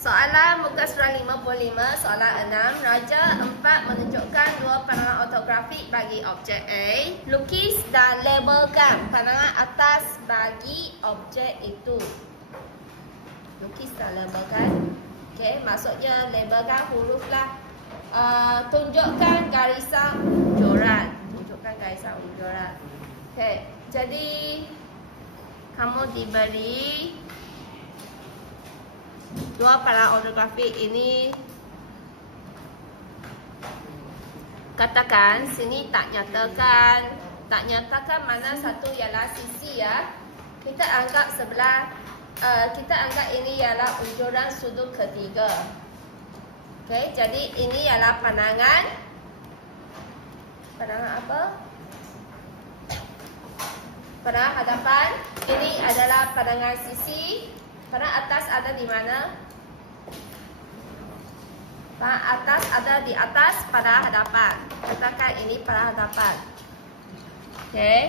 Soalan muka surat 55, soalan 6. Raja 4 menunjukkan dua pandangan ortografik bagi objek A. Lukis dan labelkan pandangan atas bagi objek itu. Lukis dan labelkan. Okey, maksudnya labelkan huruf lah. Tunjukkan garisan unjuran. Tunjukkan garisan unjuran. Okey, jadi kamu diberi dua pandangan ortografik ini. Katakan sini tak nyatakan. Tak nyatakan mana satu ialah sisi ya. Kita anggap sebelah, kita anggap ini ialah unjuran sudut ketiga. Okey, jadi ini ialah pandangan. Pandangan apa? Pandangan hadapan. Ini adalah pandangan sisi. Pandangan atas ada di mana? Pandangan atas ada di atas pandangan hadapan. Katakan ini pandangan hadapan. Okey.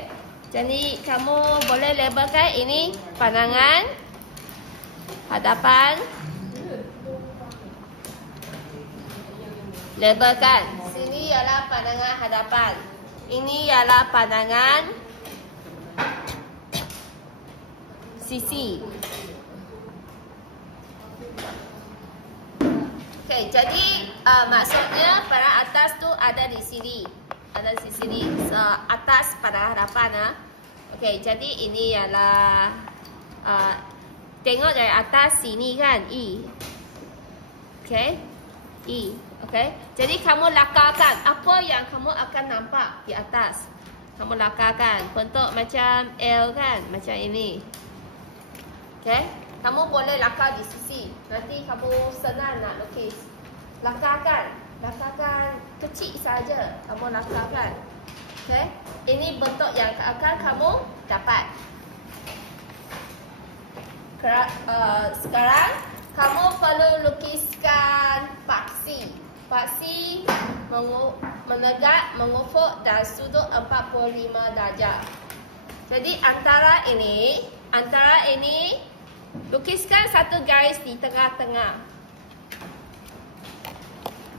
Jadi kamu boleh labelkan ini pandangan hadapan. Labelkan. Sini ialah pandangan hadapan. Ini ialah pandangan sisi. Okay, jadi maksudnya pandangan atas tu ada di sini. Ada di sini. Atas pandangan hadapan. Okay, jadi ini ialah tengok dari atas sini kan, E. Okay, E. Okay, jadi kamu lakarkan apa yang kamu akan nampak di atas. Kamu lakarkan bentuk macam L kan, macam ini. Okay, kamu boleh lakar di sisi. Nanti kamu senang nak lukis. Lakarkan. Lakarkan kecil saja. Kamu lakarkan. Okay, ini bentuk yang akan kamu dapat. Sekarang kamu perlu lukiskan paksi. Paksi menegak, mengufuk dan sudut 45 darjah. Jadi antara ini lukiskan satu garis di tengah-tengah.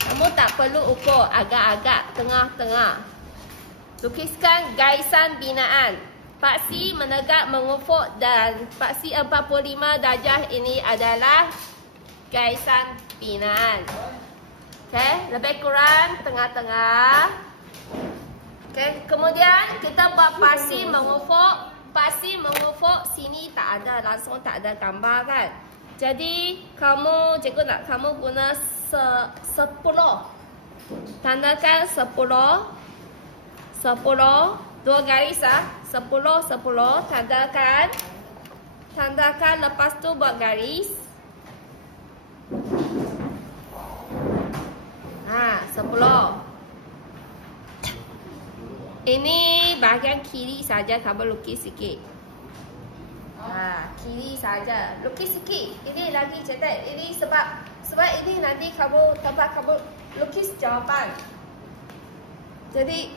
Kamu tak perlu ukur agak-agak tengah-tengah. Lukiskan garisan binaan. Paksi menegak, mengufuk dan paksi 45 darjah ini adalah garisan binaan. Okey, lebih kurang tengah-tengah. Okey, kemudian kita buat paksi mengufuk. Paksi mengufuk sini tak ada, langsung tak ada gambar kan. Jadi kamu, cikgu nak kamu guna 10. Tandakan 10. 10. Dua garis 10, 10. Tandakan. Tandakan, lepas tu buat garis. 10. Ini bahagian kiri saja kamu lukis sikit. Kiri saja. Lukis sikit. Ini lagi cetak. Ini sebab ini nanti kamu lukis jawapan. Jadi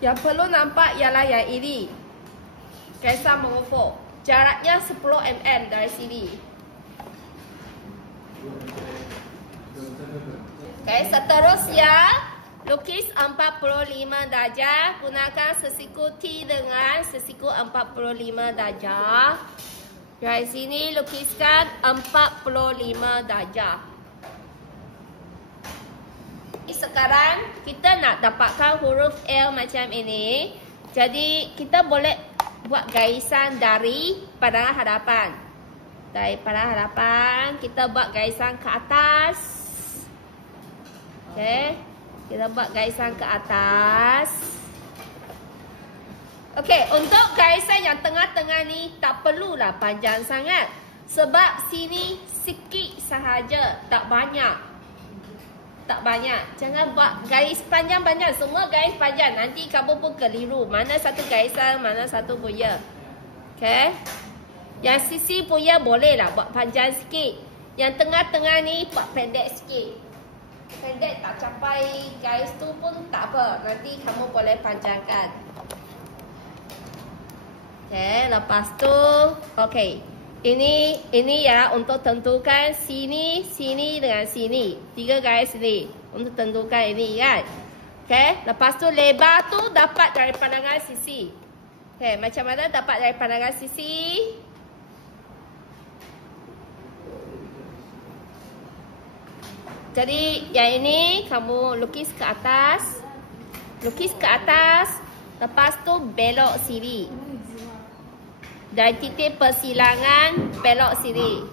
yang perlu nampak ialah yang ini. Garisan mengufuk. Jaraknya 10 mm dari sini. Okay, seterusnya lukis 45 darjah. Gunakan sesiku T dengan sesiku 45 darjah. Dari sini lukiskan 45 darjah. Sekarang kita nak dapatkan huruf L macam ini. Jadi kita boleh buat garisan dari pandangan hadapan. Dari pandangan hadapan kita buat garisan ke atas. Okay, kita buat garisan ke atas. Okey, untuk garisan yang tengah-tengah ni tak perlulah panjang sangat. Sebab sini sikit sahaja, tak banyak. Tak banyak. Jangan buat garis panjang-panjang. Semua garis panjang. Nanti kamu pun keliru. Mana satu garisan, mana satu punya. Okey. Yang sisi punya bolehlah buat panjang sikit. Yang tengah-tengah ni buat pendek sikit. Pendek tak capai garis tu pun tak apa. Nanti kamu boleh panjangkan. Okey, lepas tu okey. Ini ya untuk tentukan sini, sini dengan sini. 3 garis ni untuk tentukan ini kan. Okey, lepas tu lebar tu dapat dari pandangan sisi. Okey, macam mana dapat dari pandangan sisi? Jadi yang ini kamu lukis ke atas. Lukis ke atas, lepas tu belok sini. Dari titik persilangan belok sini.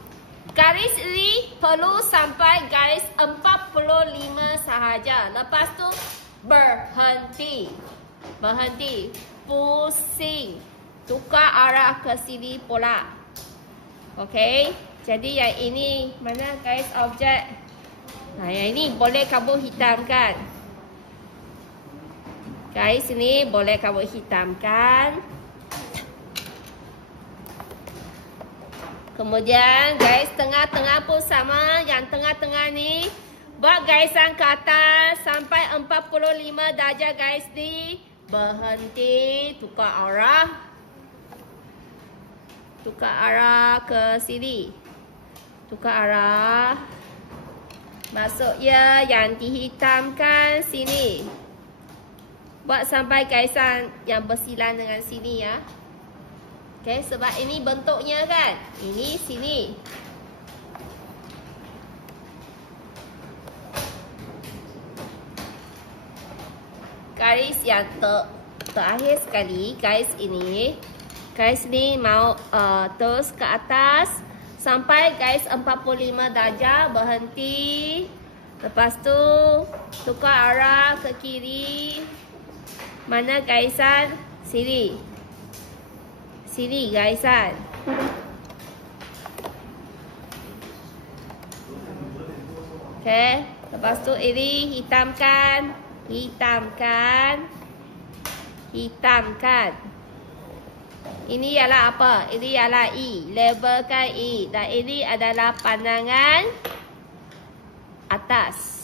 Garis ini perlu sampai garis 45 sahaja. Lepas tu berhenti. Berhenti. Pusing. Tukar arah ke sini pula. Okey. Jadi yang ini mana garis objek? Nah, yang ini boleh kamu hitamkan. Garis ini boleh kamu hitamkan. Kemudian garis tengah-tengah pun sama. Yang tengah-tengah ni buat garisan ke atas sampai 45 darjah garis ni. Berhenti, tukar arah. Tukar arah ke sini. Tukar arah. Maksudnya yang dihitamkan sini. Buat sampai garisan yang bersilang dengan sini ya. Okay, sebab ini bentuknya kan. Ini sini. Garis yang terakhir sekali, garis ini. Garis ni mau terus ke atas sampai garis 45 darjah, berhenti. Lepas tu tukar arah ke kiri. Mana garisan? Sini. Sini garisan. Okey, lepas tu ini hitamkan, hitamkan, hitamkan. Ini ialah apa? Ini ialah I, labelkan I dan ini adalah pandangan atas.